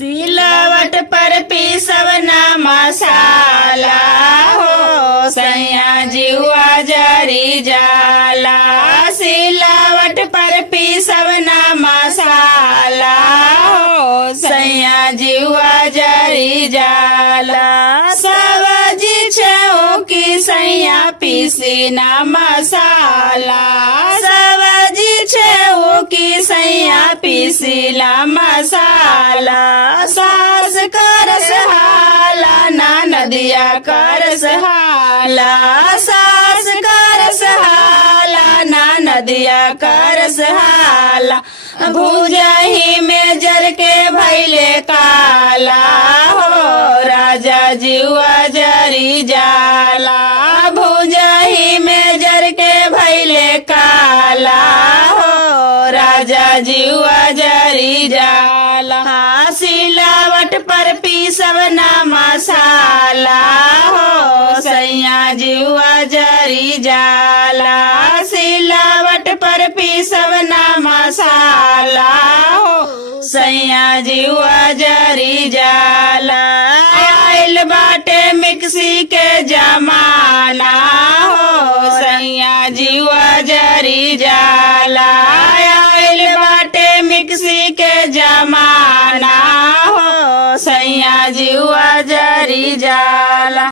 सिलवट पर पीसवना मसाला हो सैया जीवा जरी जाला। सिलवट पर पीसवना मसाला हो सैया जीवा जरी जाला। सब्जी छेओ की सैया पीसीना मसाला। सब्जी छेओ की सैया पीसीला मसाला। सास करस हाला नदिया करस हाला। सास करस हाला नदिया करस हाला। भुजही में जर के भैले काला हो राजा जीवा जरी जाला। भुजही में जर के भैले काला हो राजा जीवा जरी जाला। सिलवट पर पीसवना मसाला हो सैया जीवा जरी जाला। सिलवट पर पीसवना मसाला हो सैया जीवा जरी जाला। आइल बाटे मिक्सी के जमाना हो सैया जीवा जरी जाला। आइल बाटे मिक्सी के जमाना हो सैया जीवा जरी जाला।